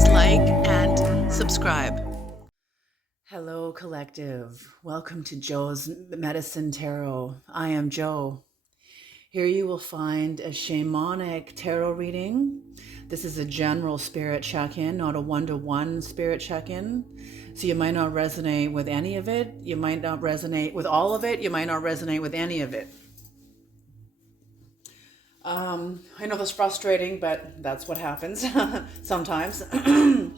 please like and subscribe. Hello, collective. Welcome to Joe's Medicine Tarot. I am Joe. Here you will find a shamanic tarot reading. This is a general spirit check-in, not a one-to-one spirit check-in. So you might not resonate with any of it. You might not resonate with all of it. You might not resonate with any of it. I know that's frustrating, but that's what happens sometimes. You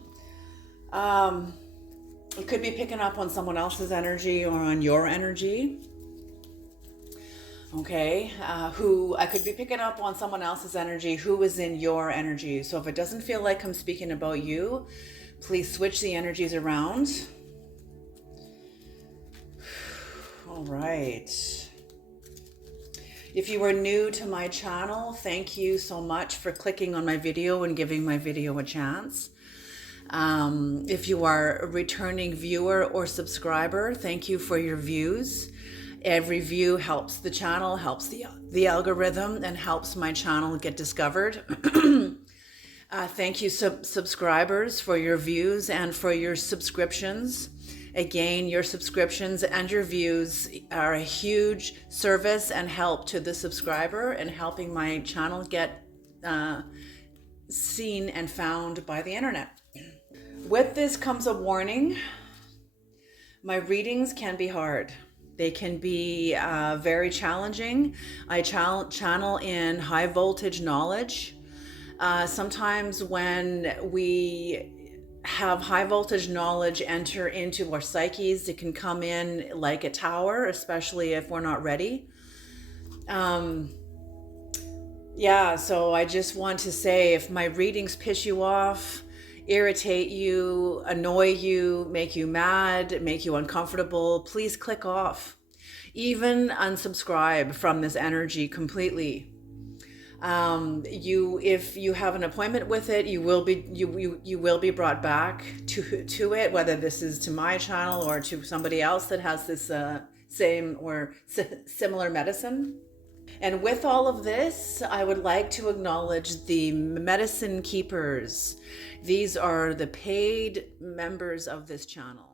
could be picking up on someone else's energy or on your energy. Okay, I could be picking up on someone else's energy who is in your energy. So if it doesn't feel like I'm speaking about you, please switch the energies around. All right. If you are new to my channel, thank you so much for clicking on my video and giving my video a chance. If you are a returning viewer or subscriber, thank you for your views. Every view helps the channel, helps the algorithm, and helps my channel get discovered. Thank you, subscribers, for your views and for your subscriptions. Again, your subscriptions and your views are a huge service and help to the subscriber and helping my channel get seen and found by the internet. With this comes a warning. My readings can be hard. They can be very challenging. I channel in high voltage knowledge. Sometimes when we have high voltage knowledge enter into our psyches, it can come in like a tower, especially if we're not ready. So I just want to say, if my readings piss you off, irritate you, annoy you, make you mad, make you uncomfortable, please click off. Even unsubscribe from this energy completely. If you have an appointment with it, you will be brought back to it, whether this is to my channel or to somebody else that has this same or similar medicine. And with all of this, I would like to acknowledge the medicine keepers. These are the paid members of this channel.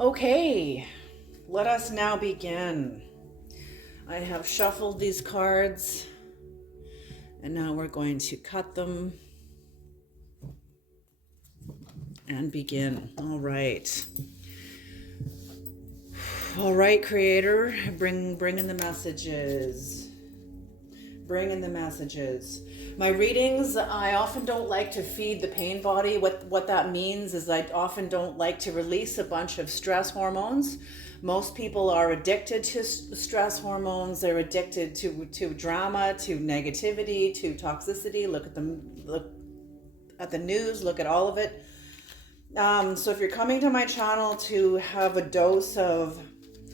Okay, let us now begin. I have shuffled these cards and now we're going to cut them and begin. All right, Creator, bring in the messages. Bring in the messages. My readings, I often don't like to feed the pain body. What that means is I often don't like to release a bunch of stress hormones. Most people are addicted to stress hormones. They're addicted to drama, to negativity, to toxicity. Look at the news, look at all of it. So if you're coming to my channel to have a dose of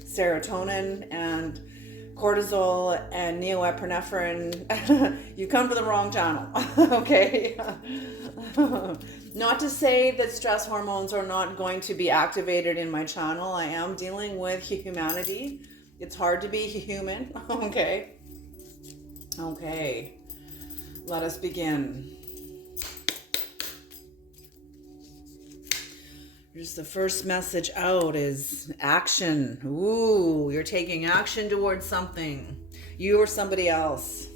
serotonin and cortisol and neoepinephrine, you come to the wrong channel. Okay. Not to say that stress hormones are not going to be activated in my channel. I am dealing with humanity. It's hard to be human. Okay. Let us begin. Here's the first message out is action. Ooh, you're taking action towards something. You or somebody else.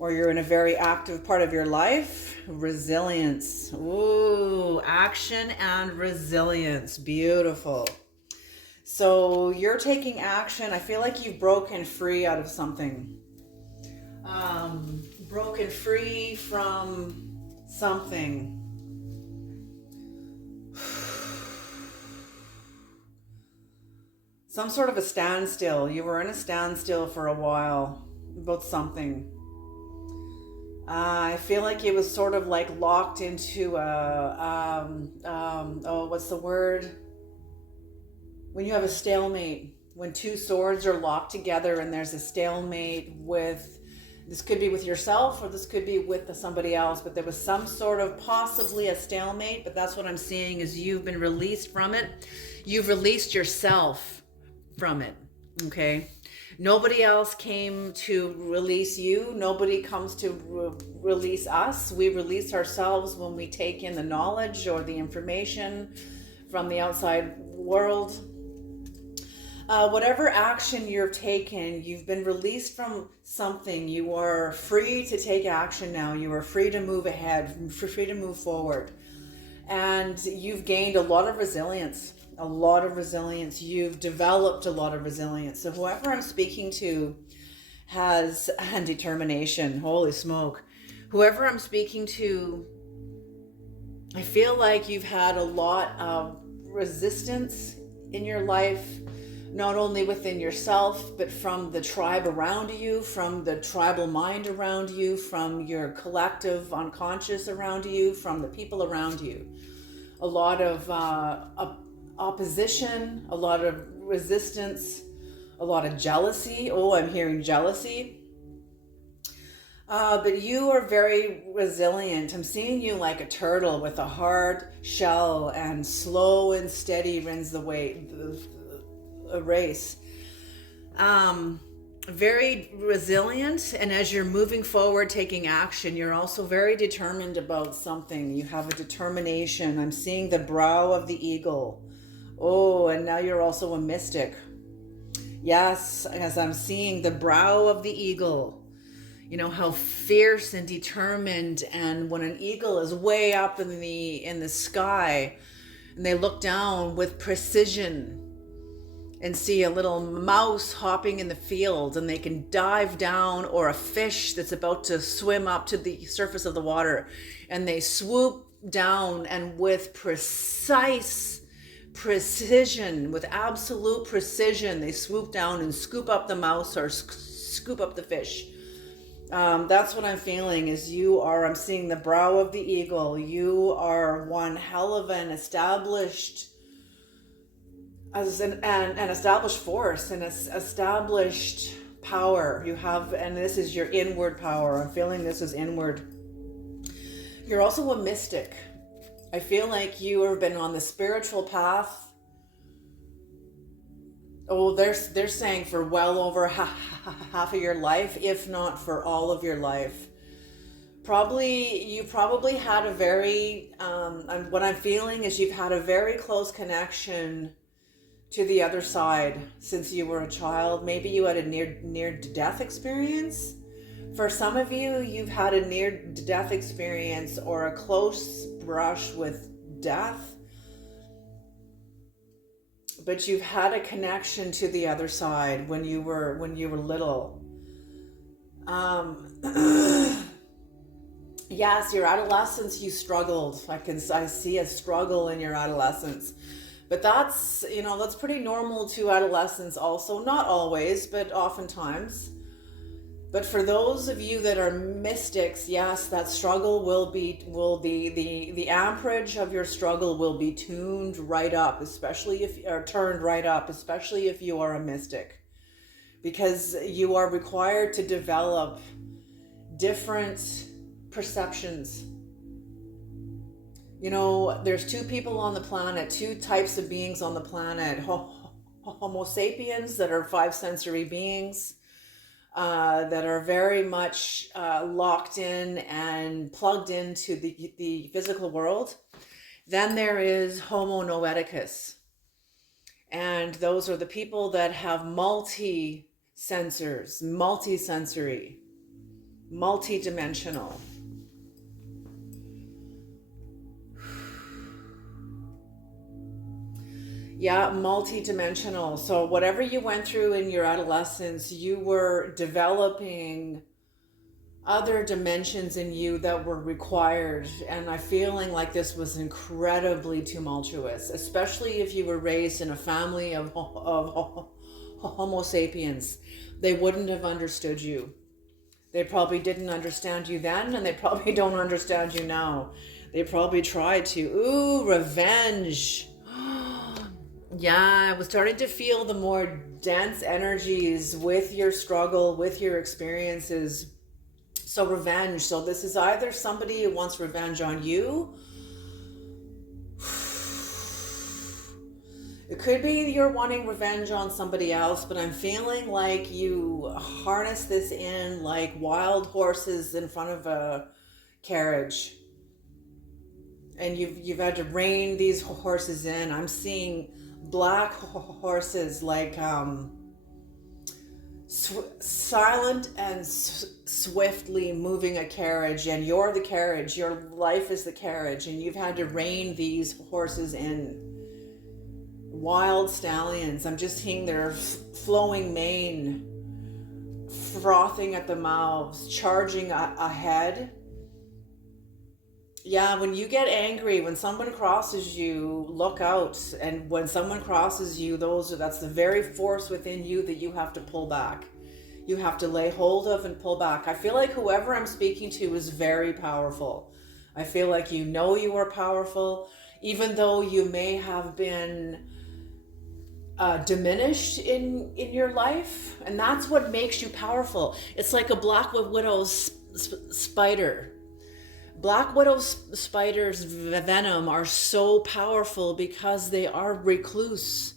Or you're in a very active part of your life. Resilience. Ooh, action and resilience. Beautiful. So you're taking action. I feel like you've broken free out of something. Broken free from something. Some sort of a standstill. You were in a standstill for a while about something. I feel like it was sort of like locked into what's the word? When you have a stalemate, when two swords are locked together and there's a stalemate with, this could be with yourself or this could be with somebody else, but there was some sort of possibly a stalemate, but that's what I'm seeing is you've been released from it. You've released yourself from it, okay? Nobody else came to release you. Nobody comes to release us. We release ourselves when we take in the knowledge or the information from the outside world. Whatever action you're taking, you've been released from something. You are free to take action now. You are free to move ahead, free to move forward. And you've gained a lot of resilience. A lot of resilience. You've developed a lot of resilience. So whoever I'm speaking to has, and determination, holy smoke. Whoever I'm speaking to, I feel like you've had a lot of resistance in your life, not only within yourself, but from the tribe around you, from the tribal mind around you, from your collective unconscious around you, from the people around you. A lot of opposition, a lot of resistance, a lot of jealousy. Oh, I'm hearing jealousy. But you are very resilient. I'm seeing you like a turtle with a hard shell and slow and steady wins the race. Very resilient, and as you're moving forward, taking action, you're also very determined about something. You have a determination. I'm seeing the brow of the eagle. Oh, and now you're also a mystic. Yes, as I'm seeing the brow of the eagle. You know how fierce and determined, and when an eagle is way up in the sky, and they look down with precision and see a little mouse hopping in the field, and they can dive down, or a fish that's about to swim up to the surface of the water, and they swoop down, and with precision, with absolute precision, they swoop down and scoop up the mouse or scoop up the fish. That's what I'm feeling is I'm seeing the brow of the eagle. You are one hell of an established, as an established force, an established power. You have, and this is your inward power. I'm feeling this is inward. You're also a mystic. I feel like you have been on the spiritual path. Oh, they're saying for well over half of your life, if not for all of your life. You probably had a very, what I'm feeling is you've had a very close connection to the other side since you were a child. Maybe you had a near death experience. For some of you, you've had a near death experience or a close brush with death. But you've had a connection to the other side when you were little. Yes, your adolescence, you struggled. I see a struggle in your adolescence. But that's pretty normal to adolescence also. Not always, but oftentimes. But for those of you that are mystics, yes, that struggle will be the amperage of your struggle will be tuned right up, turned right up, especially if you are a mystic. Because you are required to develop different perceptions. You know, there's two people on the planet, two types of beings on the planet. Homo sapiens, that are five sensory beings, that are very much locked in and plugged into the physical world. Then there is Homo noeticus. And those are the people that have multi-sensors, multi-sensory, multi-dimensional. Yeah, multi-dimensional. So whatever you went through in your adolescence, you were developing other dimensions in you that were required, and I'm feeling like this was incredibly tumultuous, especially if you were raised in a family of Homo sapiens. They wouldn't have understood you. They probably didn't understand you then, and they probably don't understand you now. They probably tried to. Ooh, revenge. Yeah, I was starting to feel the more dense energies with your struggle, with your experiences. So revenge. So this is either somebody who wants revenge on you. It could be you're wanting revenge on somebody else, but I'm feeling like you harness this in like wild horses in front of a carriage. And you've had to rein these horses in. I'm seeing black horses, like silent and swiftly moving a carriage, and you're the carriage. Your life is the carriage, and you've had to rein these horses in. Wild stallions. I'm just seeing their flowing mane, frothing at the mouths, charging ahead. Yeah, when you get angry, when someone crosses you, look out. And when someone crosses you, that's the very force within you that you have to pull back. You have to lay hold of and pull back. I feel like whoever I'm speaking to is very powerful. I feel like you know you are powerful, even though you may have been diminished in your life, and that's what makes you powerful. It's like a black widow spider. Black widow spiders' venom are so powerful because they are recluse.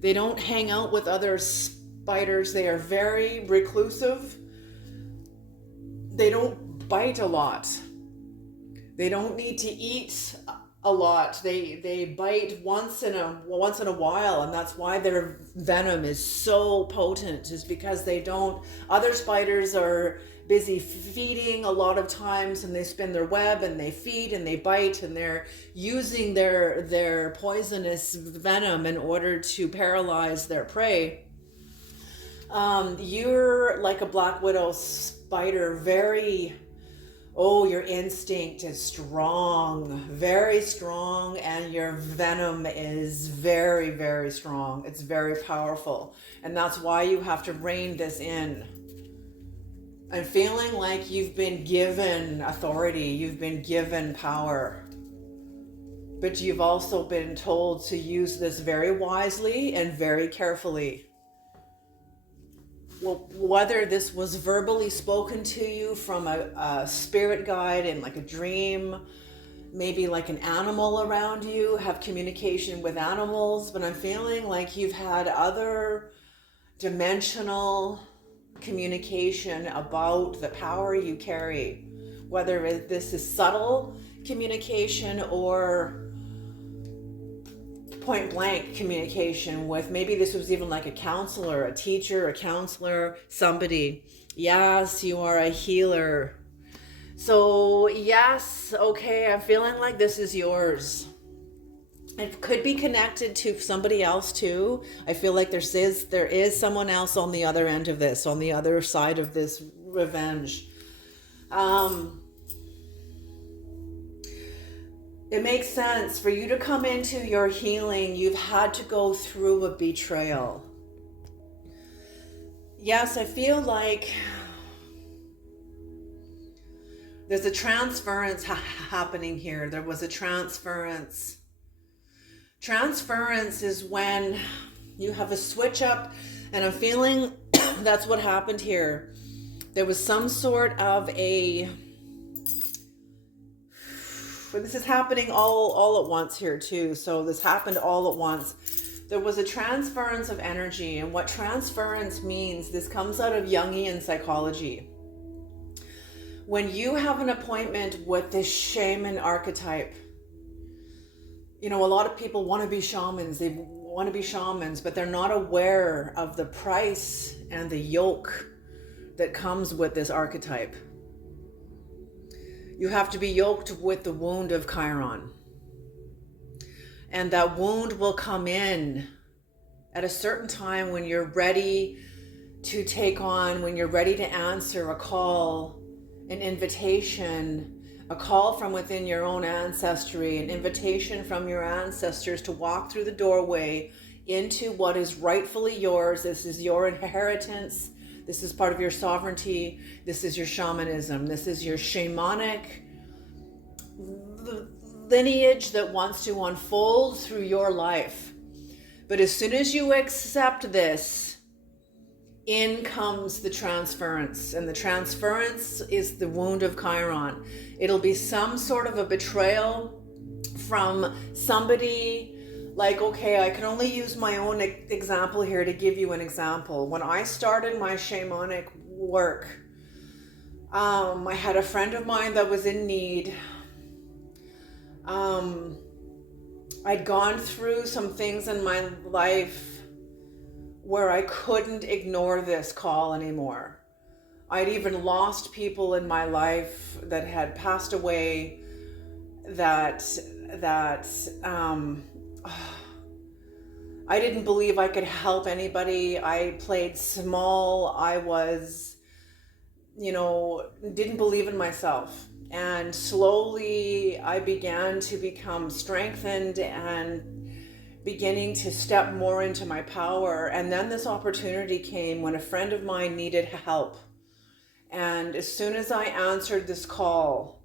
They don't hang out with other spiders. They are very reclusive. They don't bite a lot. They don't need to eat a lot. They bite once in a while, and that's why their venom is so potent, is because they don't. Other spiders are busy feeding a lot of times, and they spin their web and they feed and they bite, and they're using their poisonous venom in order to paralyze their prey. You're like a black widow spider, your instinct is strong, very strong, and your venom is very, very strong. It's very powerful. And that's why you have to rein this in. I'm feeling like you've been given authority, you've been given power, but you've also been told to use this very wisely and very carefully. Well, whether this was verbally spoken to you from a spirit guide in like a dream, maybe like an animal around you, have communication with animals, but I'm feeling like you've had other dimensional communication about the power you carry, whether this is subtle communication or point blank communication with, maybe this was even like a counselor, a teacher, a counselor, somebody. Yes, you are a healer. So yes, okay, I'm feeling like this is yours. It could be connected to somebody else too. I feel like there is someone else on the other end of this, on the other side of this revenge. It makes sense for you to come into your healing. You've had to go through a betrayal. Yes, I feel like there's a transference happening here. There was a transference. Transference is when you have a switch up, and I'm feeling that's what happened here. There was some sort of but this is happening all at once here too. So this happened all at once. There was a transference of energy, and what transference means, this comes out of Jungian psychology. When you have an appointment with this shaman archetype, a lot of people want to be shamans. They want to be shamans, but they're not aware of the price and the yoke that comes with this archetype. You have to be yoked with the wound of Chiron. And that wound will come in at a certain time when you're ready to take on, when you're ready to answer a call an invitation, a call from within your own ancestry, an invitation from your ancestors to walk through the doorway into what is rightfully yours. This is your inheritance. This is part of your sovereignty. This is your shamanism. This is your shamanic lineage that wants to unfold through your life. But as soon as you accept this, in comes the transference. And the transference is the wound of Chiron. It'll be some sort of a betrayal from somebody. Like, okay, I can only use my own example here to give you an example. When I started my shamanic work, I had a friend of mine that was in need. I'd gone through some things in my life where I couldn't ignore this call anymore. I'd even lost people in my life that had passed away that I didn't believe I could help anybody. I played small. I was, didn't believe in myself. And slowly I began to become strengthened and beginning to step more into my power. And then this opportunity came when a friend of mine needed help. And as soon as I answered this call,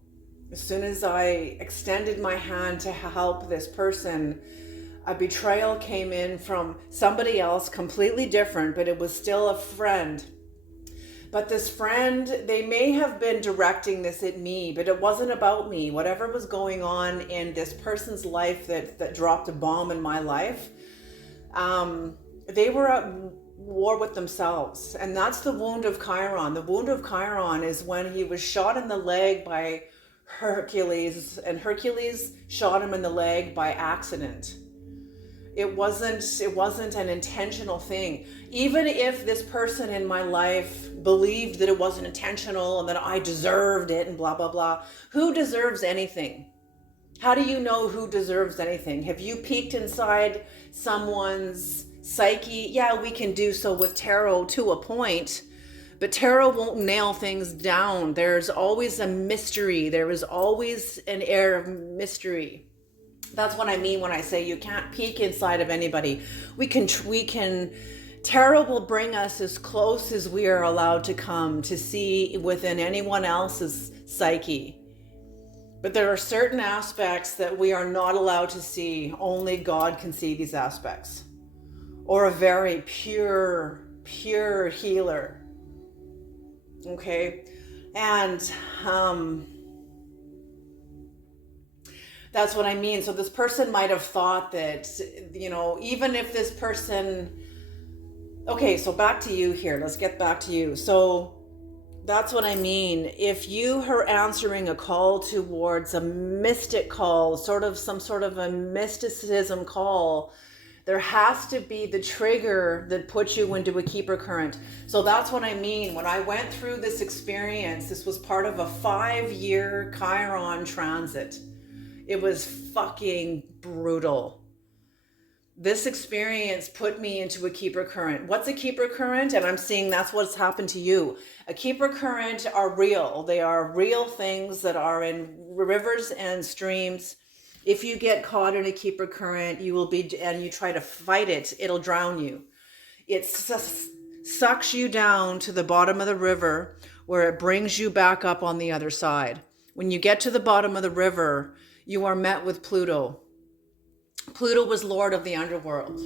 as soon as I extended my hand to help this person, a betrayal came in from somebody else completely different, but it was still a friend. But this friend, they may have been directing this at me, but it wasn't about me. Whatever was going on in this person's life that dropped a bomb in my life, they were at war with themselves. And that's the wound of Chiron. The wound of Chiron is when he was shot in the leg by Hercules, and Hercules shot him in the leg by accident. It wasn't an intentional thing. Even if this person in my life believed that it wasn't intentional and that I deserved it and blah, blah, blah. Who deserves anything? How do you know who deserves anything? Have you peeked inside someone's psyche? Yeah, we can do so with tarot to a point, but tarot won't nail things down. There's always a mystery. There is always an air of mystery. That's what I mean when I say you can't peek inside of anybody. Tarot will bring us as close as we are allowed to come to see within anyone else's psyche. But there are certain aspects that we are not allowed to see. Only God can see these aspects. Or a very pure healer. Okay? And, that's what I mean. So this person might have thought that, even if this person, okay, so back to you here. Let's get back to you. So that's what I mean. If you are answering a call towards a mystic call, some sort of a mysticism call, there has to be the trigger that puts you into a keeper current. So that's what I mean. When I went through this experience, this was part of a 5-year Chiron transit. It was fucking brutal. This experience put me into a keeper current. What's a keeper current? And I'm seeing that's what's happened to you. A keeper current are real. They are real things that are in rivers and streams. If you get caught in a keeper current, and you try to fight it, it'll drown you. It sucks you down to the bottom of the river where it brings you back up on the other side. When you get to the bottom of the river, you are met with Pluto. Pluto was Lord of the underworld.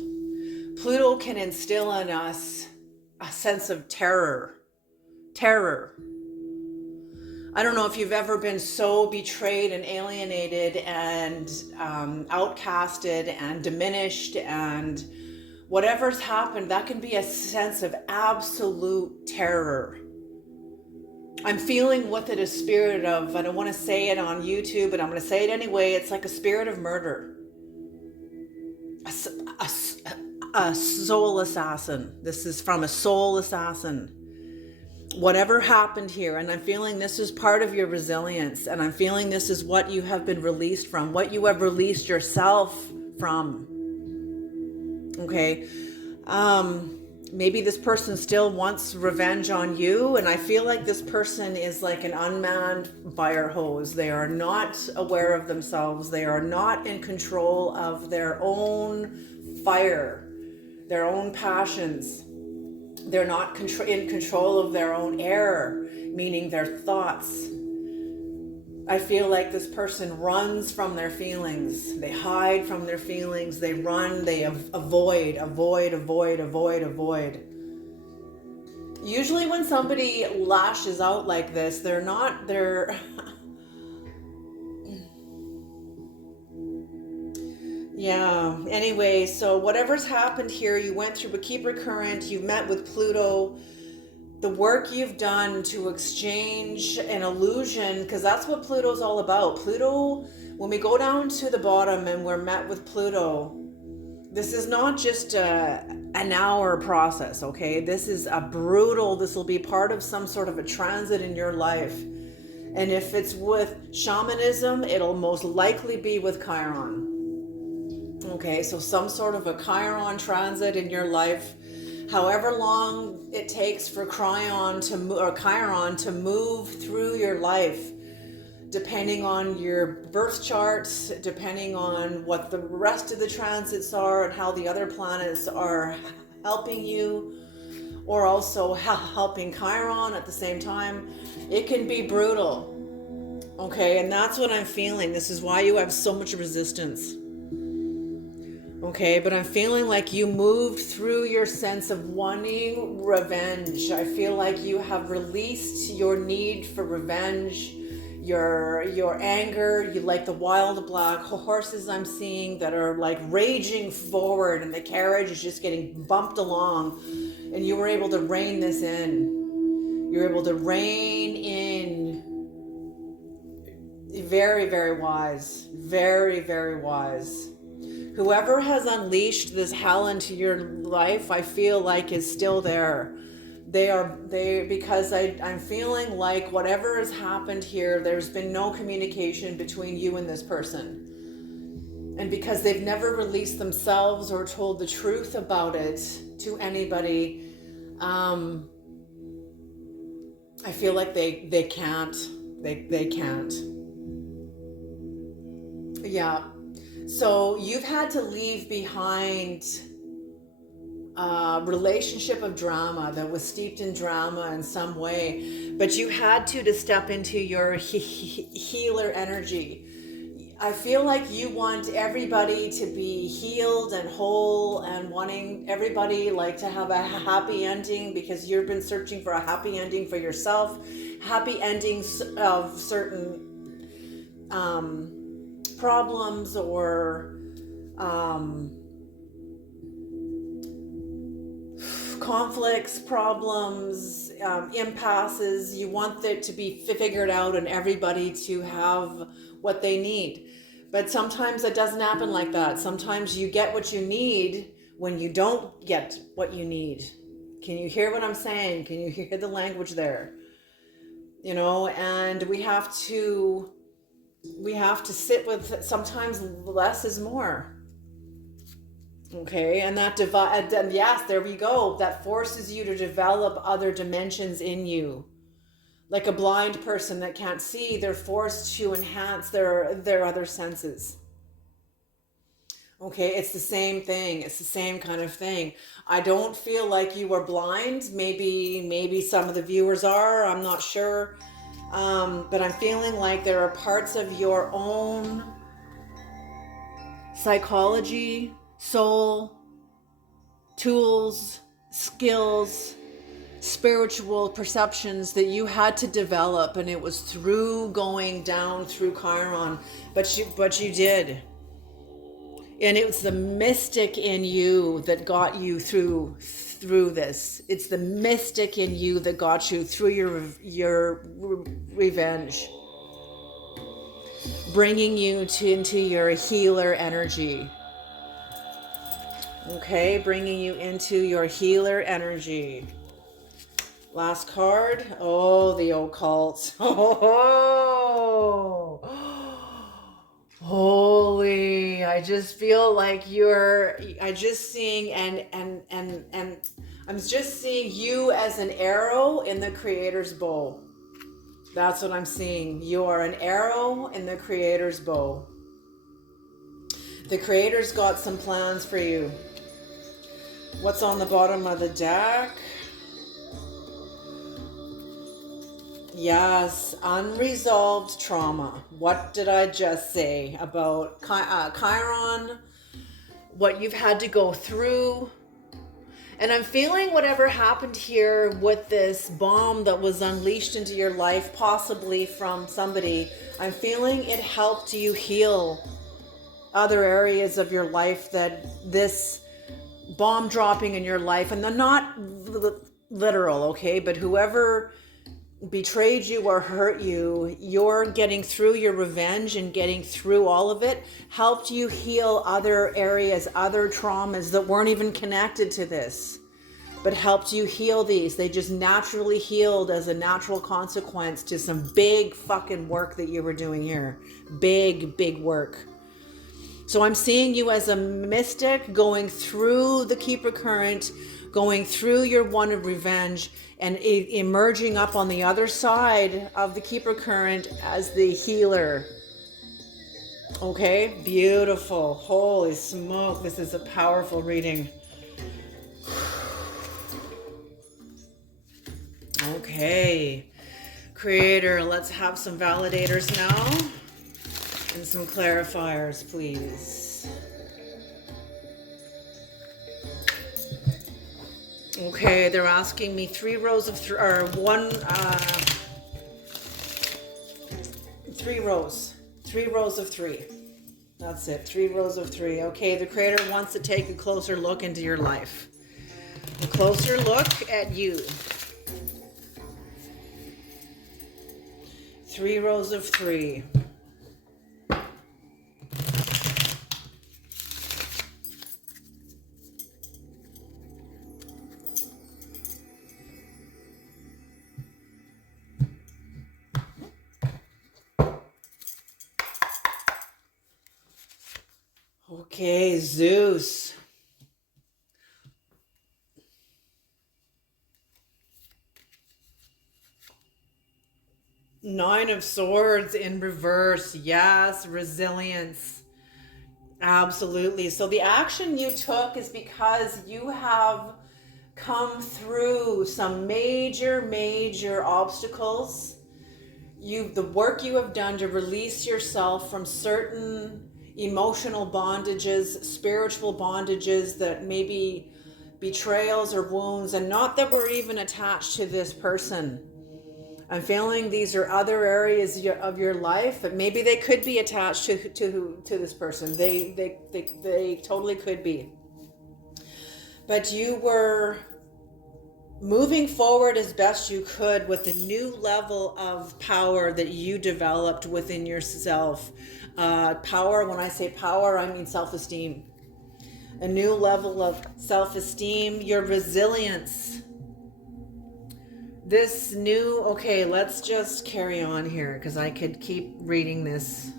Pluto can instill in us a sense of terror. Terror. I don't know if you've ever been so betrayed and alienated and outcasted and diminished, and whatever's happened, that can be a sense of absolute terror. I'm feeling with it a spirit of, I don't want to say it on YouTube, but I'm going to say it anyway. It's like a spirit of murder. A soul assassin. This is from a soul assassin. Whatever happened here, and I'm feeling this is part of your resilience, and I'm feeling this is what you have been released from, what you have released yourself from. Okay. Maybe this person still wants revenge on you, and I feel like this person is like an unmanned fire hose. They are not aware of themselves. They are not in control of their own fire, their own passions. They're not in control of their own air, meaning their thoughts. I feel like this person runs from their feelings. They hide from their feelings. They run. They avoid. Usually when somebody lashes out like this, they're yeah. Anyway, so whatever's happened here, you went through a keeper current, you met with Pluto. The work you've done to exchange an illusion, because that's what Pluto's all about. Pluto, when we go down to the bottom and we're met with Pluto, this is not just an hour process, okay? This is this will be part of some sort of a transit in your life. And if it's with shamanism, it'll most likely be with Chiron. Okay, so some sort of a Chiron transit in your life. However long it takes for Chiron to move through your life, depending on your birth charts, depending on what the rest of the transits are and how the other planets are helping you, or also helping Chiron at the same time, it can be brutal. Okay, and that's what I'm feeling. This is why you have so much resistance. Okay, but I'm feeling like you moved through your sense of wanting revenge. I feel like you have released your need for revenge, your anger. You like the wild black horses I'm seeing that are like raging forward, and the carriage is just getting bumped along, and you were able to rein this in. You're able to rein in. Very, very wise. Very, very wise. Whoever has unleashed this hell into your life, I feel like is still there. Because I'm feeling like whatever has happened here, there's been no communication between you and this person. And because they've never released themselves or told the truth about it to anybody, I feel like they can't. They can't. Yeah. So you've had to leave behind a relationship of drama that was steeped in drama in some way, but you had to step into your healer energy. I feel like you want everybody to be healed and whole, and wanting everybody like to have a happy ending, because you've been searching for a happy ending for yourself, happy endings of certain problems or conflicts, problems, impasses. You want it to be figured out and everybody to have what they need. But sometimes it doesn't happen like that. Sometimes you get what you need when you don't get what you need. Can you hear what I'm saying? Can you hear the language there? You know, and we have to sit with sometimes less is more. Okay, and that yes, there we go. That forces you to develop other dimensions in you. Like a blind person that can't see, they're forced to enhance their other senses. Okay, it's the same thing. It's the same kind of thing. I don't feel like you are blind. Maybe some of the viewers are. I'm not sure. But I'm feeling like there are parts of your own psychology, soul, tools, skills, spiritual perceptions that you had to develop, and it was through going down through Chiron, but you did. And it was the mystic in you that got you through this. It's the mystic in you that got you through your revenge, bringing you into your healer energy. Okay, bringing you into your healer energy. Last card. Oh, the occult. Oh, holy. I I just feel like I just seeing and I'm just seeing you as an arrow in the Creator's bow. That's what I'm seeing. You are an arrow in the Creator's bow. The Creator's got some plans for you. What's on the bottom of the deck? Yes, unresolved trauma. What did I just say about Chiron? What you've had to go through. And I'm feeling whatever happened here with this bomb that was unleashed into your life, possibly from somebody, I'm feeling it helped you heal other areas of your life that this bomb dropping in your life, and they're not literal, okay, but whoever betrayed you or hurt you, you're getting through your revenge and getting through all of it helped you heal other areas, other traumas that weren't even connected to this, but helped you heal these. They just naturally healed as a natural consequence to some big fucking work that you were doing here. Big work. So I'm seeing you as a mystic going through the Keeper current, going through your one of revenge, and emerging up on the other side of the Keeper current as the healer. Okay, beautiful. Holy smoke, this is a powerful reading. Okay, Creator, let's have some validators now. And some clarifiers, please. Okay, they're asking me 3 rows of 3, or 3 rows. 3 rows of 3. That's it, 3 rows of 3. Okay, the Creator wants to take a closer look into your life. A closer look at you. 3 rows of 3. Okay, Zeus. Nine of Swords in reverse. Yes, resilience. Absolutely. So the action you took is because you have come through some major obstacles. The work you have done to release yourself from certain emotional bondages, spiritual bondages that maybe betrayals or wounds, and not that we're even attached to this person. I'm feeling these are other areas of your life, but maybe they could be attached to this person. They totally could be. But you were moving forward as best you could with a new level of power that you developed within yourself. Power, when I say power, I mean self-esteem. A new level of self-esteem, your resilience. This new, okay, let's just carry on here because I could keep reading this.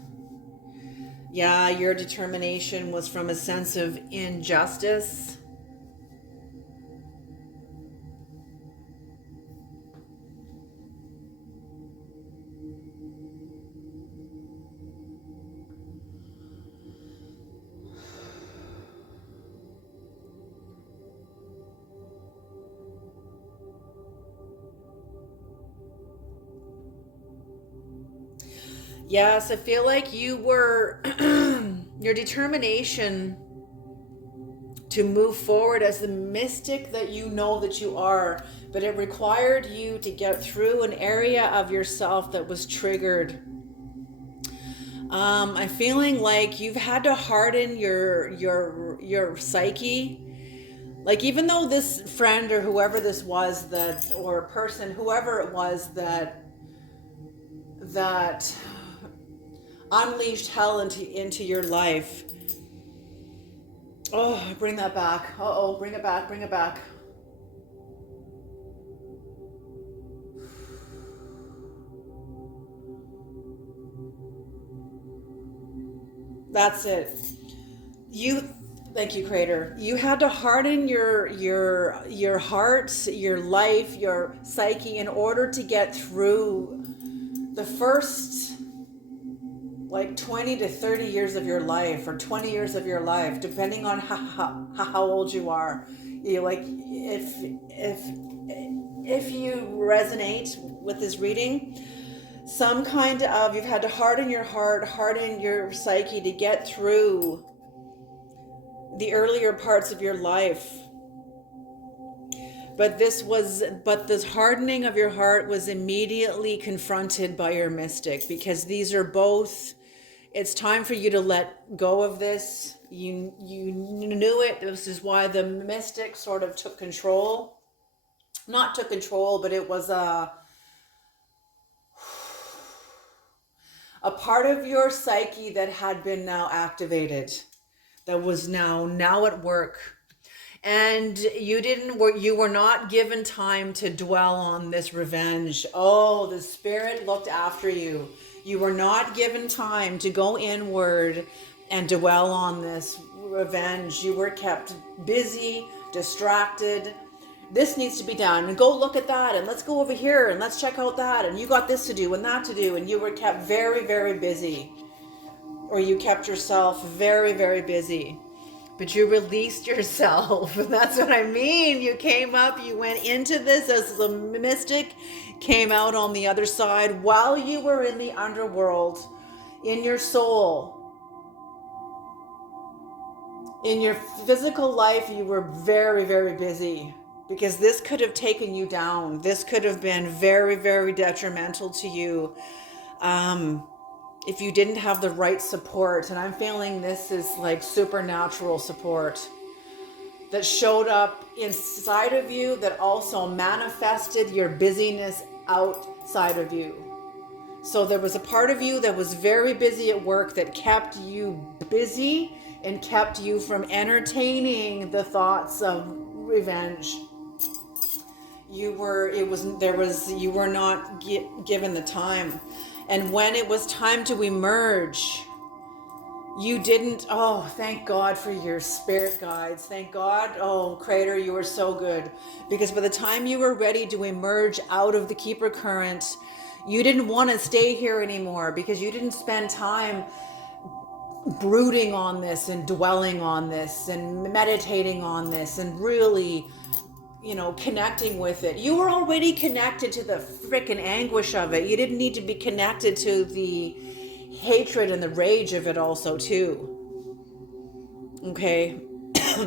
Yeah, your determination was from a sense of injustice. Yes, I feel like you were, your determination to move forward as the mystic that you know that you are, but it required you to get through an area of yourself that was triggered. I'm feeling like you've had to harden your psyche. Like, even though this friend or whoever this was that, or person, whoever it was that unleashed hell into your life. Oh, bring that back. Uh-oh, bring it back, bring it back. That's it. you thank you, Creator. You had to harden your heart, your life, your psyche in order to get through the first like 20 to 30 years of your life, or 20 years of your life, depending on how old you are. You like, if you resonate with this reading, some kind of, you've had to harden your heart, harden your psyche to get through the earlier parts of your life. But this hardening of your heart was immediately confronted by your mystic, because these are both, it's time for you to let go of this. You knew it. This is why the mystic sort of took control. Not took control, but it was a part of your psyche that had been now activated, that was now at work. And you were not given time to dwell on this revenge. Oh, the spirit looked after you. You were not given time to go inward and dwell on this revenge. You were kept busy, distracted. This needs to be done, and go look at that, and let's go over here, and let's check out that, and you got this to do and that to do, and you were kept very, very busy. Or you kept yourself very, very busy. But you released yourself. That's what I mean. You came up, you went into this as the mystic, came out on the other side while you were in the underworld, in your soul. In your physical life, you were very, very busy, because this could have taken you down. This could have been very, very detrimental to you. If you didn't have the right support. And I'm feeling this is like supernatural support that showed up inside of you, that also manifested your busyness outside of you. So there was a part of you that was very busy at work that kept you busy and kept you from entertaining the thoughts of revenge. You were not given the time. And when it was time to emerge, you didn't. Oh, thank God for your spirit guides. Thank God. Oh, Creator, you were so good. Because by the time you were ready to emerge out of the Keeper current, you didn't want to stay here anymore, because you didn't spend time brooding on this and dwelling on this and meditating on this and really, connecting with it. You were already connected to the freaking anguish of it. You didn't need to be connected to the hatred and the rage of it also too. Okay.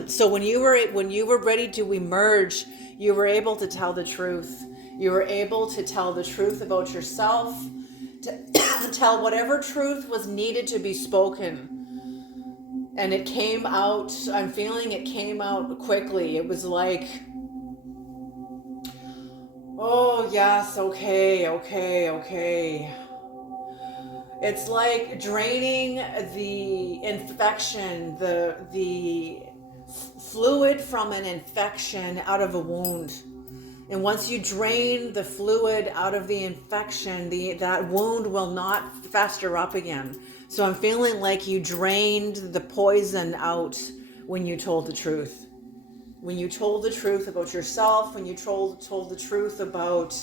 So when you were ready to emerge, you were able to tell the truth. You were able to tell the truth about yourself, to tell whatever truth was needed to be spoken. And it came out, I'm feeling it came out quickly. It was like, oh yes, okay. It's like draining the infection, the fluid from an infection out of a wound. And once you drain the fluid out of the infection, that wound will not fester up again. So I'm feeling like you drained the poison out when you told the truth. When you told the truth about yourself, when you told the truth about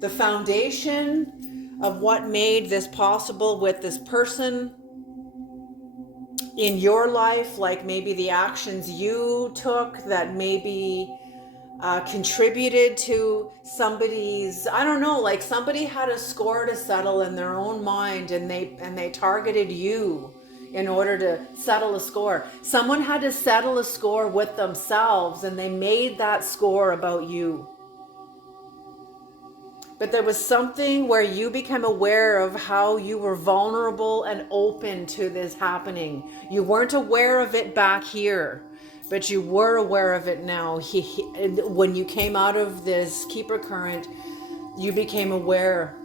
the foundation of what made this possible with this person in your life, like maybe the actions you took that maybe contributed to somebody's, I don't know, like somebody had a score to settle in their own mind, and they targeted you in order to settle a score. Someone had to settle a score with themselves, and they made that score about you. But there was something where you became aware of how you were vulnerable and open to this happening. You weren't aware of it back here, but you were aware of it now. When you came out of this Keeper current, you became aware.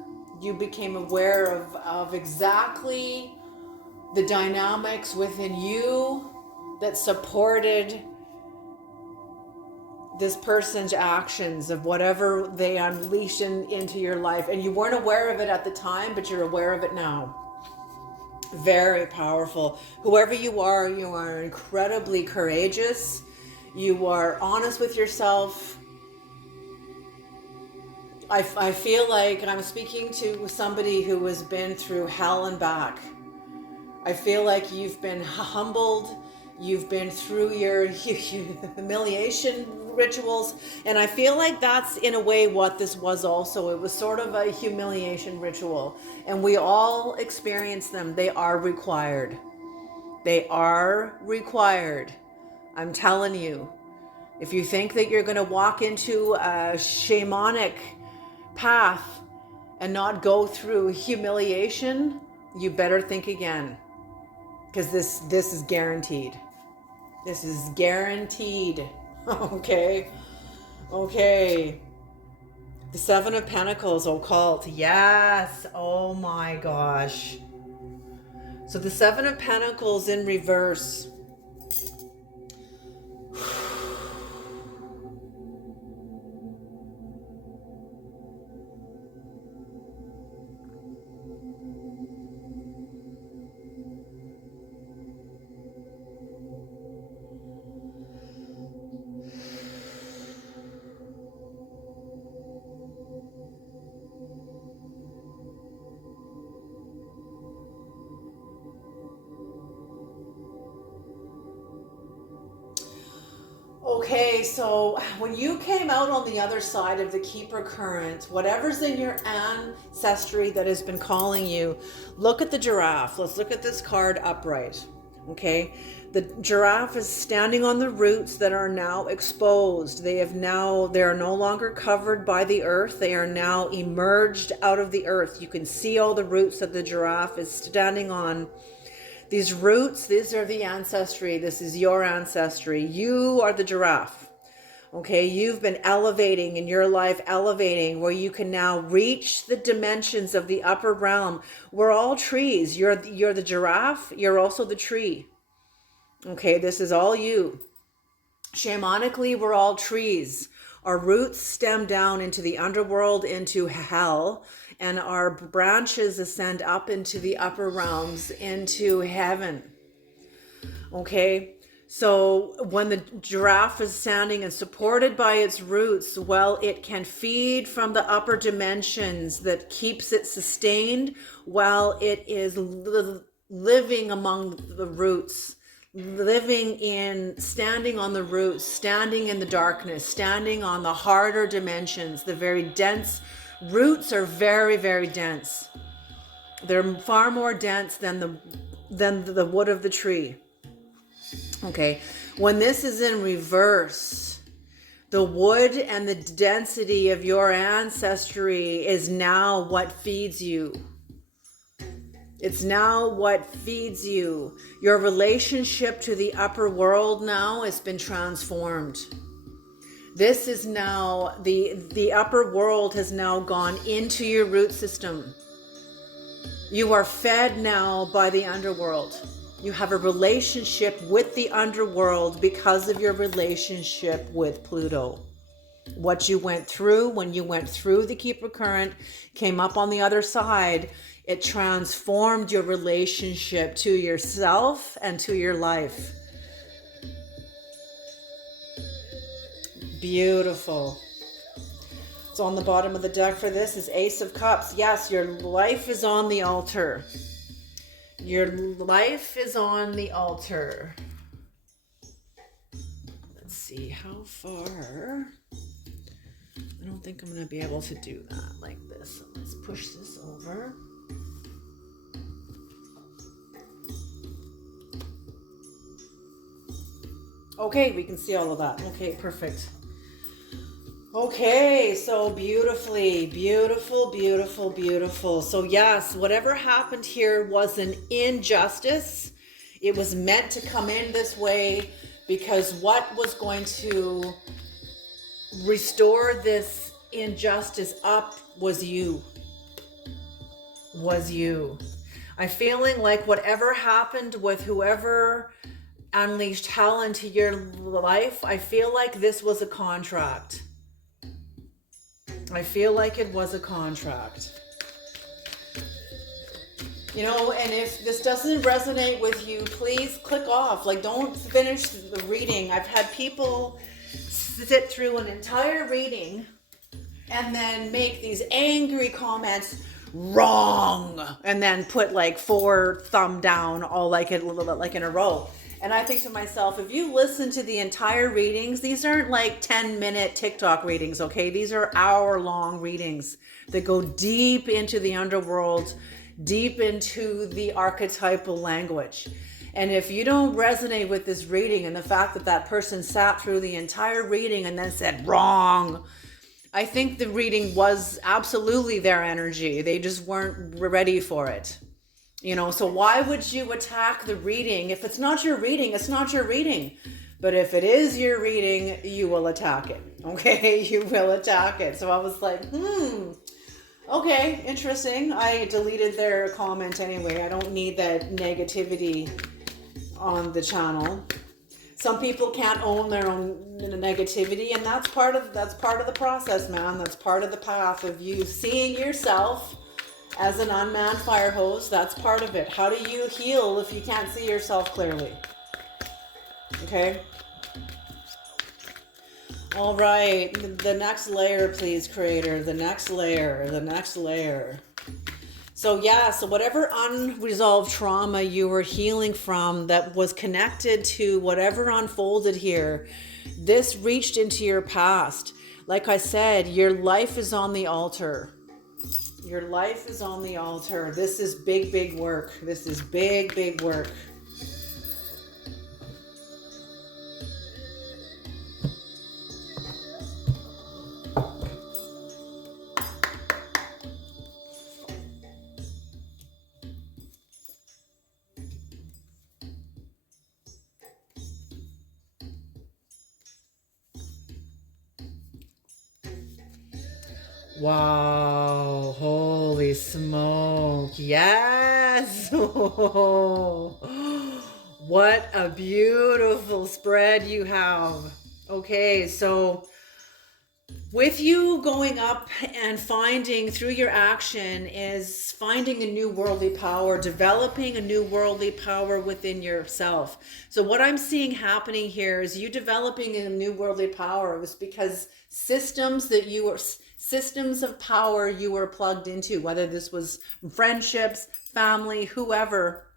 You became aware of exactly the dynamics within you that supported this person's actions, of whatever they unleashed into your life. And you weren't aware of it at the time, but you're aware of it now. Very powerful. Whoever you are incredibly courageous. You are honest with yourself. I feel like I'm speaking to somebody who has been through hell and back. I feel like you've been humbled. You've been through your humiliation rituals. And I feel like that's in a way what this was also. It was sort of a humiliation ritual. And we all experience them. They are required. They are required. I'm telling you. If you think that you're going to walk into a shamanic path and not go through humiliation, you better think again. Because this is guaranteed. This is guaranteed. Okay. Okay. The Seven of Pentacles, occult. Yes. Oh my gosh. So the Seven of Pentacles in reverse. Okay, so when you came out on the other side of the Keeper current, whatever's in your ancestry that has been calling you, look at the giraffe. Let's look at this card upright. Okay, the giraffe is standing on the roots that are now exposed. They are no longer covered by the earth. They are now emerged out of the earth. You can see all the roots that the giraffe is standing on. These roots, these are the ancestry. This is your ancestry. You are the giraffe. Okay, you've been elevating in your life, elevating where you can now reach the dimensions of the upper realm. We're all trees. You're the giraffe. You're also the tree. Okay, this is all you. Shamanically, we're all trees. Our roots stem down into the underworld, into hell, and our branches ascend up into the upper realms, into heaven. Okay, so when the giraffe is standing and supported by its roots, well, it can feed from the upper dimensions that keeps it sustained while it is living among the roots. Standing on the roots, standing in the darkness, standing on the harder dimensions, the very dense roots are very, very dense. They're far more dense than the wood of the tree. Okay, when this is in reverse, the wood and the density of your ancestry is now what feeds you. It's now what feeds you. Your relationship to the upper world now has been transformed. This is now, the upper world has now gone into your root system. You are fed now by the underworld. You have a relationship with the underworld because of your relationship with Pluto. What you went through when you went through the Keeper current, came up on the other side, it transformed your relationship to yourself and to your life. Beautiful. So on the bottom of the deck for this is Ace of Cups. Yes, your life is on the altar. Your life is on the altar. Let's see how far. I don't think I'm going to be able to do that like this. So let's push this over. Okay, we can see all of that. Okay, perfect. Okay, so beautifully, beautiful, beautiful, beautiful. So yes, whatever happened here was an injustice. It was meant to come in this way because what was going to restore this injustice up was you. Was you. I'm feeling like whatever happened with whoever unleashed hell into your life, I feel like this was a contract. I feel like it was a contract. And if this doesn't resonate with you, please click off. Like, don't finish the reading. I've had people sit through an entire reading and then make these angry comments, wrong, and then put like 4 thumb down, all like in a row. And I think to myself, if you listen to the entire readings, these aren't like 10-minute TikTok readings, okay? These are hour-long readings that go deep into the underworld, deep into the archetypal language. And if you don't resonate with this reading and the fact that that person sat through the entire reading and then said, wrong, I think the reading was absolutely their energy. They just weren't ready for it. So why would you attack the reading? If it's not your reading, it's not your reading. But if it is your reading, you will attack it. Okay? You will attack it. So I was like, okay, interesting. I deleted their comment anyway. I don't need that negativity on the channel. Some people can't own their own negativity, and that's part of the process, man. That's part of the path of you seeing yourself as an unmanned fire hose. That's part of it. How do you heal if you can't see yourself clearly? Okay. All right. The next layer, please, creator. The next layer. So whatever unresolved trauma you were healing from that was connected to whatever unfolded here, this reached into your past. Like I said, your life is on the altar. Your life is on the altar. This is big, big work. This is big, big work. Wow, holy smoke. Yes. What a beautiful spread you have. Okay, so with you going up and finding through your action is finding a new worldly power, developing a new worldly power within yourself. So what I'm seeing happening here is you developing a new worldly power was because systems of power you were plugged into, whether this was friendships, family, whoever,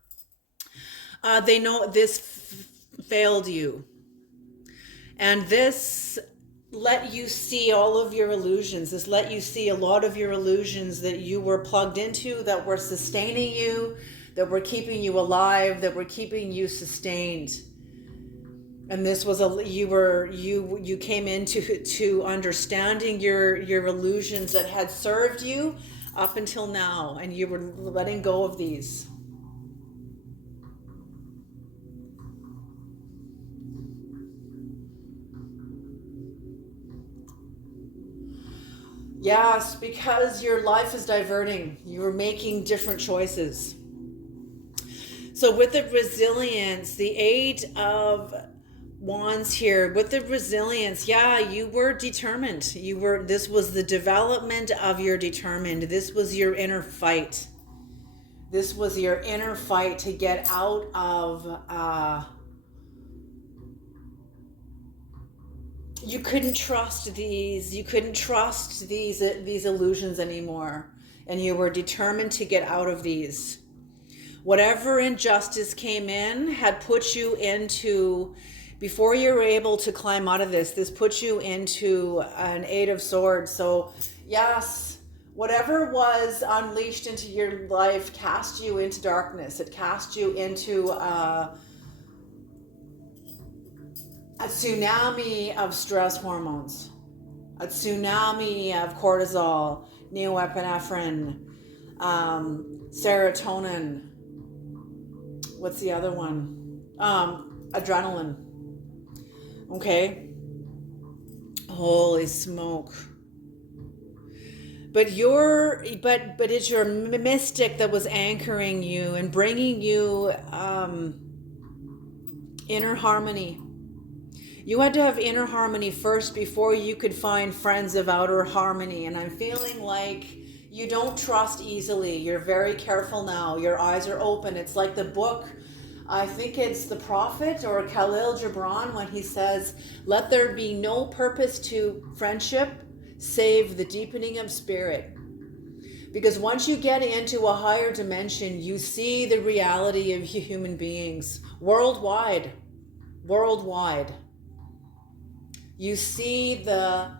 they know this failed you. And this let you see all of your illusions. This let you see a lot of your illusions that you were plugged into, that were sustaining you, that were keeping you alive, that were keeping you sustained. And this was you came into understanding your illusions that had served you up until now, and you were letting go of these. Yes, because your life is diverting. You are making different choices. So with the resilience, the 8 of Wands here, with the resilience, you were determined. This was the development of your determined. This was your inner fight. This was your inner fight to get out of you couldn't trust these illusions anymore, and you were determined to get out of these. Whatever injustice came in had put you into, before you were able to climb out of this put you into an 8 of Swords. So yes, whatever was unleashed into your life cast you into darkness. It cast you into a tsunami of stress hormones, a tsunami of cortisol, norepinephrine, serotonin. What's the other one? Adrenaline. Okay. Holy smoke. But it's your mystic that was anchoring you and bringing you inner harmony. You had to have inner harmony first before you could find friends of outer harmony. And I'm feeling like You don't trust easily. You're very careful now. Your eyes are open. It's like the book, I think it's the Prophet or Khalil Gibran, when he says, let there be no purpose to friendship save the deepening of spirit. Because once you get into a higher dimension, you see the reality of human beings worldwide. Worldwide. You see the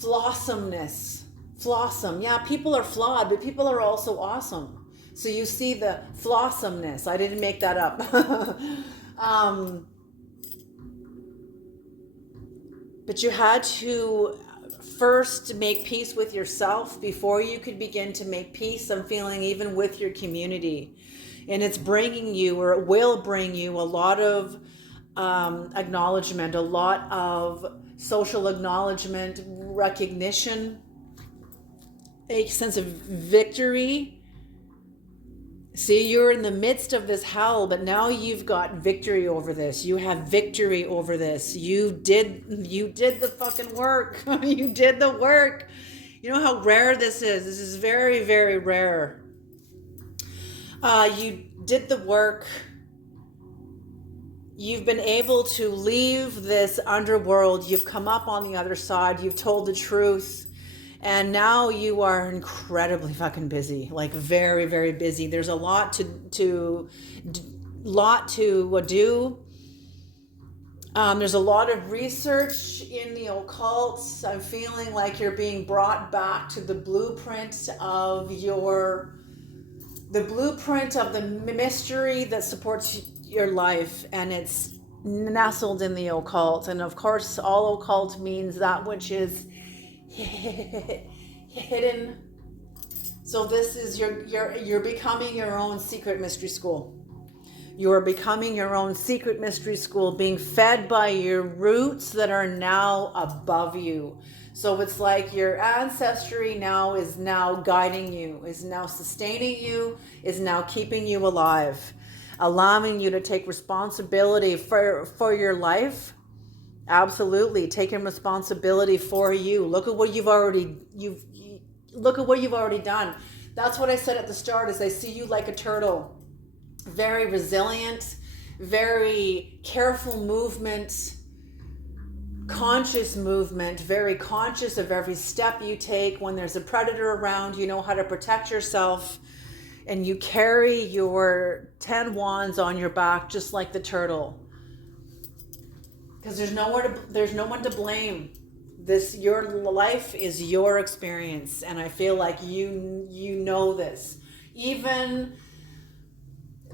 flossomness. Flossom. Yeah, people are flawed, but people are also awesome. So you see the flossomness. I didn't make that up. But you had to first make peace with yourself before you could begin to make peace, I'm feeling, even with your community. And it's bringing you, or it will bring you, a lot of acknowledgement, a lot of social acknowledgement, recognition, a sense of victory. See, you're in the midst of this hell, but now you've got victory over this. You have victory over this. You did the fucking work. You did the work. You know how rare this is. This is very, very rare. You did the work. You've been able to leave this underworld. You've come up on the other side. You've told the truth. And now you are incredibly fucking busy, like very, very busy. There's a lot to do. There's a lot of research in the occult. I'm feeling like you're being brought back to the blueprint of the mystery that supports your life, and it's nestled in the occult. And of course, all occult means that which is hidden. So this is you're becoming your own secret mystery school. You are becoming your own secret mystery school, being fed by your roots that are now above you. So it's like your ancestry now is now guiding you, is now sustaining you, is now keeping you alive, allowing you to take responsibility for your life. Absolutely, taking responsibility for you. Look at what you've already done. That's what I said at the start, is I see you like a turtle. Very resilient, very careful movement, conscious movement, very conscious of every step you take. When there's a predator around, you know how to protect yourself, and you carry your 10 wands on your back just like the turtle. Because there's no one to blame. Your life is your experience, and I feel like you know this. Even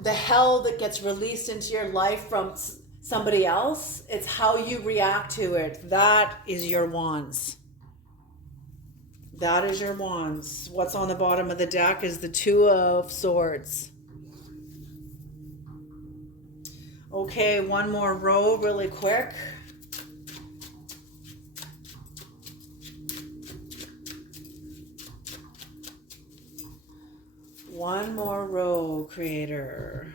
the hell that gets released into your life from somebody else, it's how you react to it. That is your wands. That is your wands. What's on the bottom of the deck is the Two of Swords. Okay, one more row really quick. One more row, creator.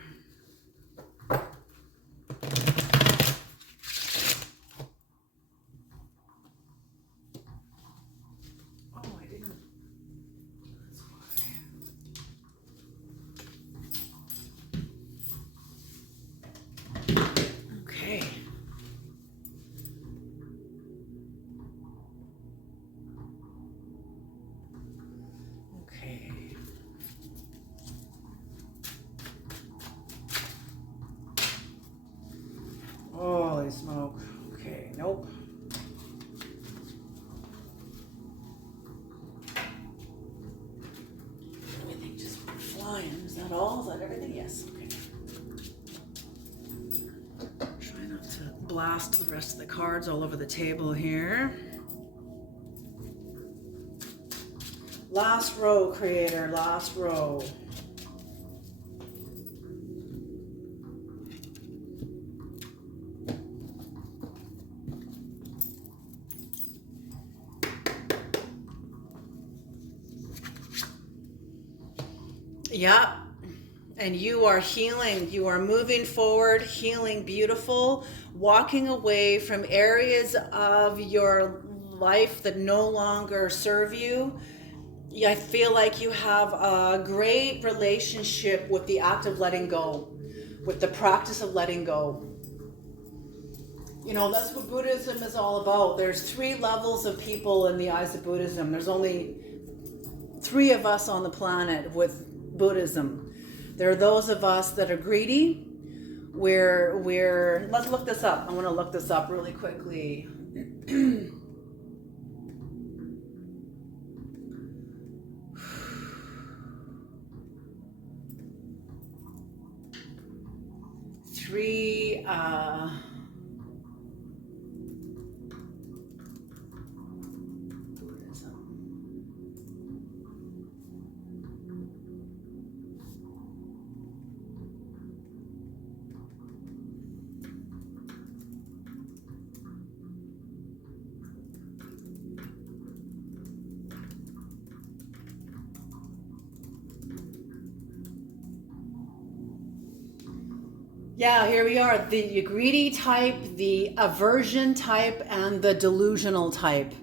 Oh, I didn't. That's why. Okay. Okay. Holy smoke. Okay, nope. Everything just flying. Is that all? Is that everything? Yes. Okay. Try not to blast the rest of the cards all over the table here. Last row, creator. Last row. Yep. And you are healing. You are moving forward, healing, beautiful, walking away from areas of your life that no longer serve you. I feel like you have a great relationship with the act of letting go, with the practice of letting go. You know, that's what Buddhism is all about. There's 3 levels of people in the eyes of Buddhism. There's only 3 of us on the planet with Buddhism. There are those of us that are greedy. Let's look this up. I want to look this up really quickly. Three Yeah, here we are. The greedy type, the aversion type, and the delusional type.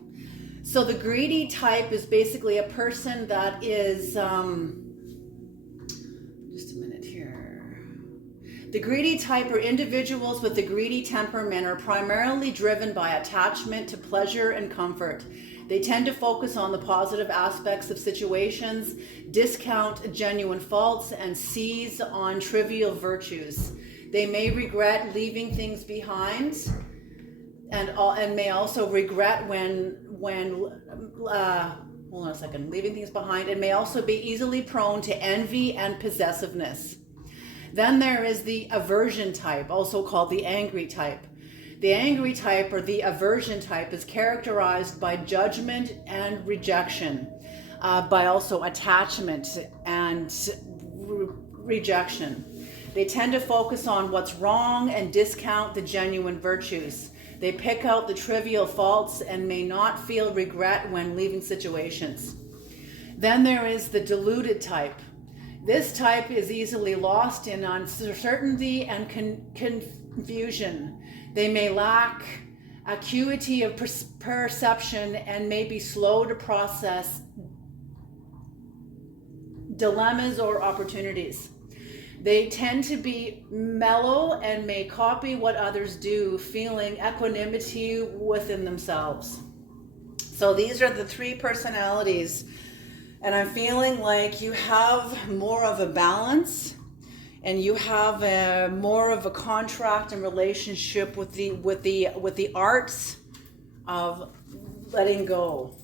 So the greedy type is basically a person that is, just a minute here. The greedy type or individuals with the greedy temperament are primarily driven by attachment to pleasure and comfort. They tend to focus on the positive aspects of situations, discount genuine faults, and seize on trivial virtues. They may regret leaving things behind, and may also regret when hold on a second, leaving things behind, and may also be easily prone to envy and possessiveness. Then there is the aversion type, also called the angry type. The angry type or the aversion type is characterized by judgment and rejection, by also attachment and rejection. They tend to focus on what's wrong and discount the genuine virtues. They pick out the trivial faults and may not feel regret when leaving situations. Then there is the deluded type. This type is easily lost in uncertainty and confusion. They may lack acuity of perception and may be slow to process dilemmas or opportunities. They tend to be mellow and may copy what others do, feeling equanimity within themselves. So these are the 3 personalities, and I'm feeling like you have more of a balance, and you have more of a contract and relationship with the arts of letting go.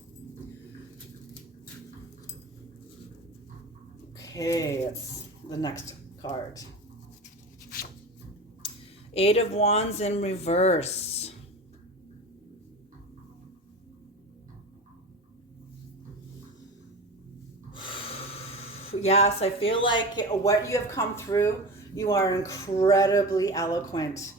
Okay, it's the next card. 8 of Wands in reverse. Yes, I feel like what you have come through, you are incredibly eloquent.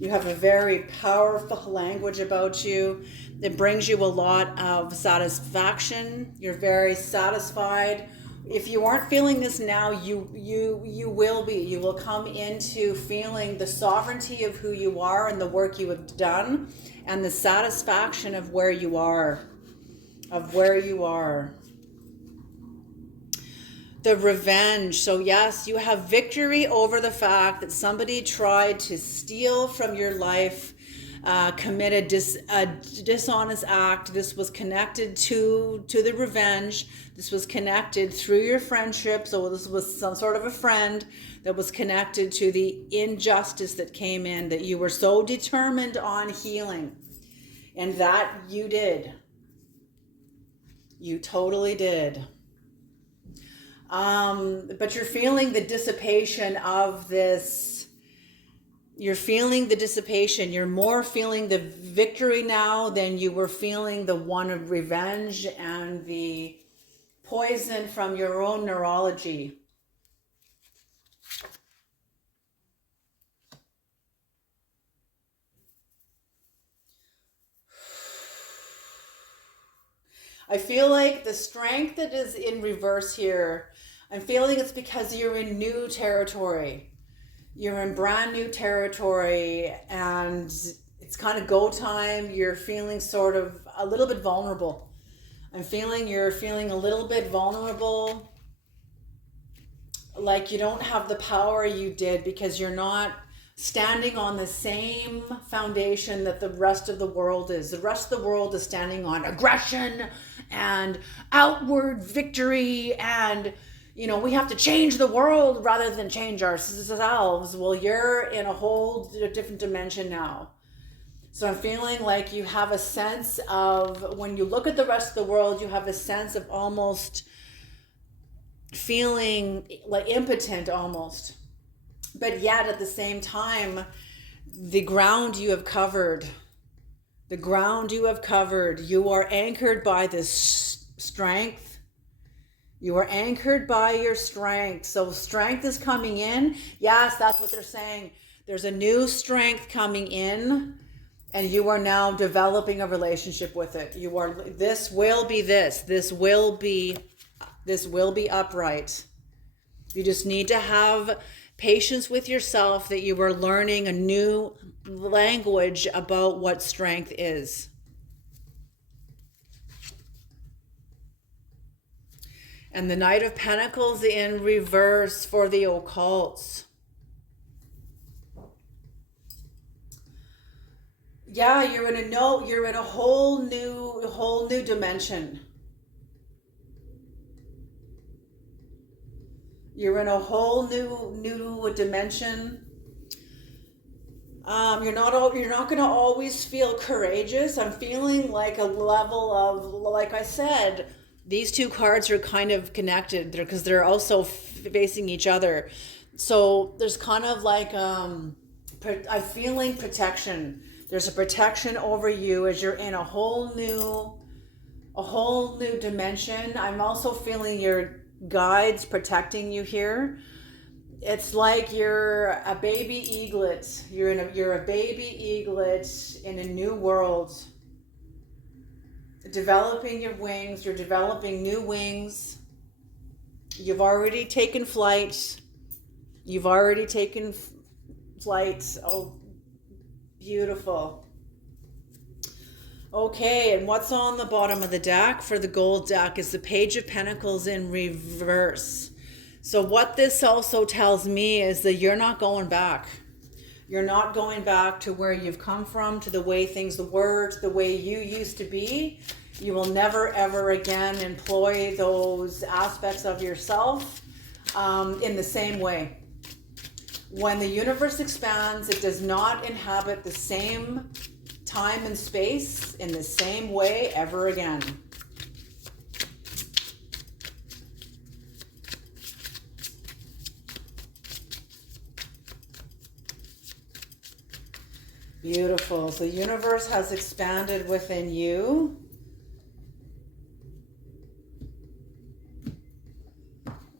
You have a very powerful language about you. It brings you a lot of satisfaction. You're very satisfied. If you aren't feeling this now, you will be. You will come into feeling the sovereignty of who you are and the work you have done, and the satisfaction of where you are. The revenge. So yes, you have victory over the fact that somebody tried to steal from your life, committed a dishonest act. This was connected to the revenge. This was connected through your friendship. So this was some sort of a friend that was connected to the injustice that came in, that you were so determined on healing. And that you did. You totally did. But you're feeling the dissipation of this. You're feeling the dissipation. You're more feeling the victory now than you were feeling the one of revenge and the poison from your own neurology. I feel like the strength that is in reverse here, I'm feeling it's because you're in new territory. You're in brand new territory and it's kind of go time. You're feeling sort of a little bit vulnerable. I'm feeling you're feeling a little bit vulnerable, like you don't have the power you did because you're not standing on the same foundation that the rest of the world is. The rest of the world is standing on aggression and outward victory and, you know, we have to change the world rather than change ourselves. Well, you're in a whole different dimension now. So I'm feeling like you have a sense of, when you look at the rest of the world, you have a sense of almost feeling like impotent almost. But yet at the same time, the ground you have covered, you are anchored by this strength. You are anchored by your strength. So strength is coming in. Yes, that's what they're saying. There's a new strength coming in, and you are now developing a relationship with it. This will be upright. You just need to have patience with yourself that you are learning a new language about what strength is. And the Knight of Pentacles in reverse for the occults. Yeah, you're in a whole new dimension. You're in a whole new dimension. You're not going to always feel courageous. I'm feeling like a level of, like I said, these two cards are kind of connected because they're also facing each other. So there's kind of like I'm feeling protection. There's a protection over you as you're in a whole new dimension. I'm also feeling your guides protecting you here. It's like you're a baby eaglet. You're a baby eaglet in a new world. Developing your wings. You're developing new wings. You've already taken flight. Oh, beautiful. Okay, and what's on the bottom of the deck for the gold deck is the Page of Pentacles in reverse. So what this also tells me is that you're not going back. You're not going back to where you've come from, to the way things were, to the way you used to be. You will never, ever again employ those aspects of yourself in the same way. When the universe expands, it does not inhabit the same time and space in the same way ever again. Beautiful. So the universe has expanded within you.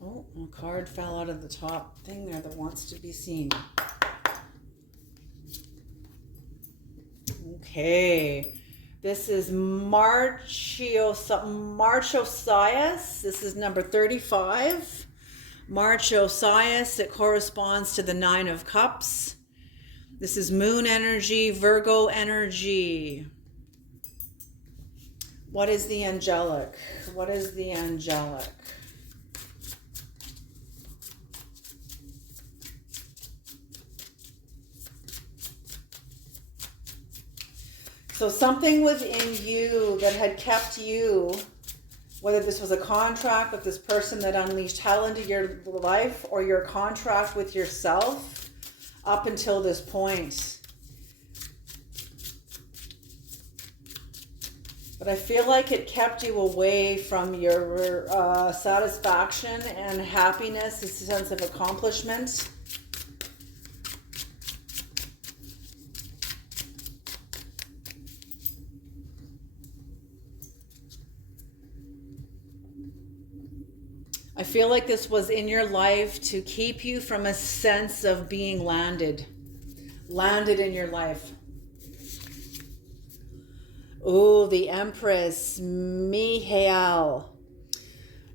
Oh, a card fell out of the top thing there that wants to be seen. Okay. This is March-Osiris. This is number 35. March-Osiris. It corresponds to the 9 of Cups. This is moon energy, Virgo energy. What is the angelic? What is the angelic? So something within you that had kept you, whether this was a contract with this person that unleashed hell into your life or your contract with yourself, up until this point. But I feel like it kept you away from your satisfaction and happiness, a sense of accomplishment. I feel like this was in your life to keep you from a sense of being landed in your life. Oh, the Empress, Mihail.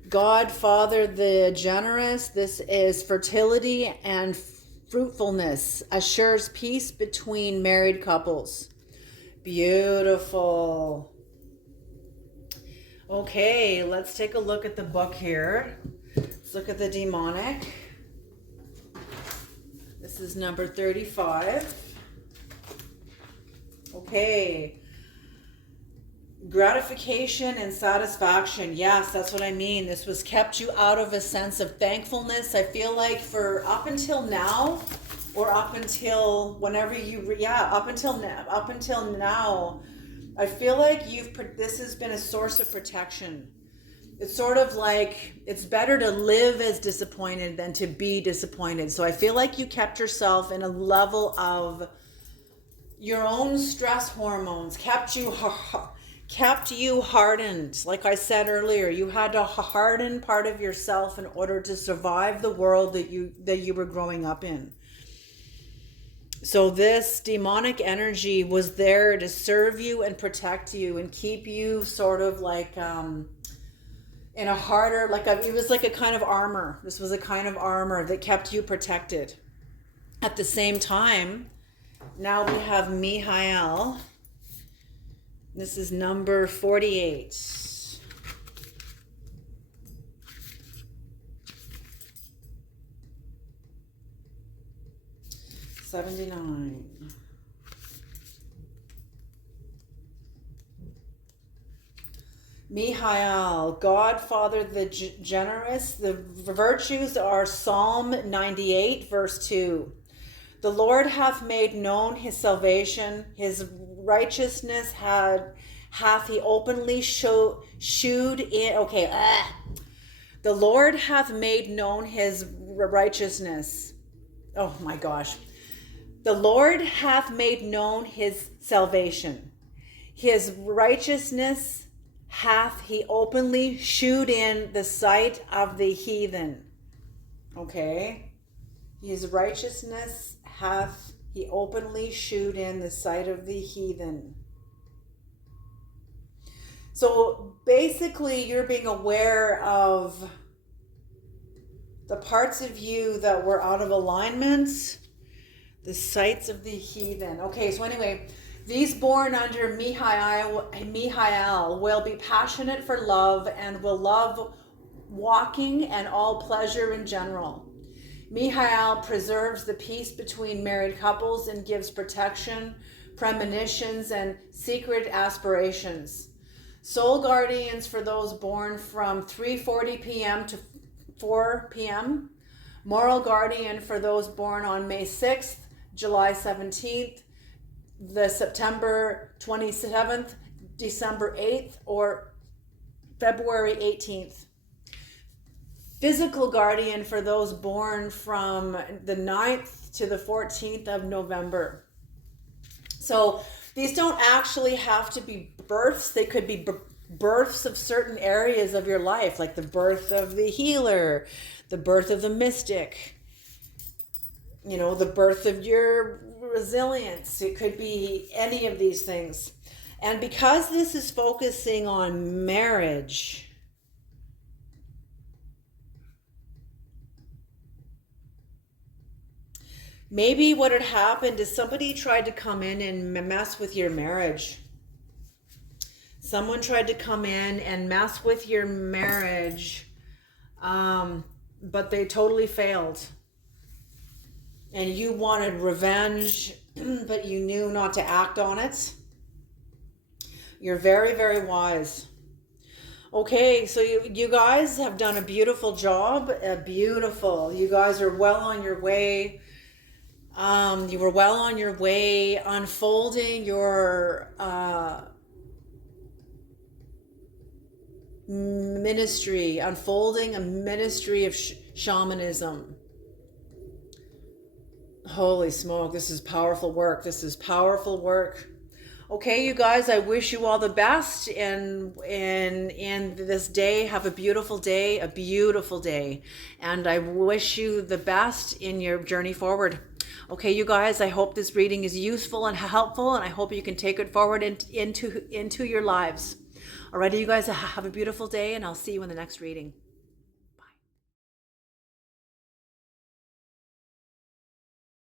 God, Father, the generous. This is fertility and fruitfulness. Assures peace between married couples. Beautiful. Okay, let's take a look at the book here. Let's look at the demonic. This is number 35. Okay. Gratification and satisfaction. Yes, that's what I mean. This was kept you out of a sense of thankfulness. I feel like for up until now, or up until whenever up until now, I feel like this has been a source of protection. It's sort of like it's better to live as disappointed than to be disappointed. So I feel like you kept yourself in a level of your own stress hormones, kept you hardened. Like I said earlier, you had to harden part of yourself in order to survive the world that you were growing up in. So this demonic energy was there to serve you and protect you and keep you sort of like in a harder, it was like a kind of armor. This was a kind of armor that kept you protected. At the same time, now we have Mihail. This is number 48. 79. Mihail, God, Father, the generous. The virtues are Psalm 98, verse 2. The Lord hath made known his salvation. His righteousness hath he openly shewed in. Okay. The Lord hath made known his righteousness. Oh my gosh. The Lord hath made known his salvation. His righteousness hath he openly shewed in the sight of the heathen. Okay. His righteousness hath he openly shewed in the sight of the heathen. So basically, you're being aware of the parts of you that were out of alignment, the sights of the heathen. Okay, so anyway, these born under Mihail will be passionate for love and will love walking and all pleasure in general. Mihail preserves the peace between married couples and gives protection, premonitions, and secret aspirations. Soul guardians for those born from 3:40 p.m. to 4 p.m. Moral guardian for those born on May 6th, July 17th, the September 27th, December 8th, or February 18th. Physical guardian for those born from the 9th to the 14th of November. So these don't actually have to be births. They could be births of certain areas of your life, like the birth of the healer, the birth of the mystic, the birth of your resilience. It could be any of these things. And because this is focusing on marriage, maybe what had happened is somebody tried to come in and mess with your marriage. Someone tried to come in and mess with your marriage, but they totally failed. And you wanted revenge, but you knew not to act on it. You're very, very wise. Okay, so you guys have done a beautiful job. Beautiful. You guys are well on your way. You were well on your way unfolding your ministry, unfolding a ministry of shamanism. Holy smoke, this is powerful work. This is powerful work. Okay, you guys, I wish you all the best in this day. Have a beautiful day, and I wish you the best in your journey forward. Okay, you guys, I hope this reading is useful and helpful, and I hope you can take it forward into your lives. Alrighty, you guys, have a beautiful day, and I'll see you in the next reading.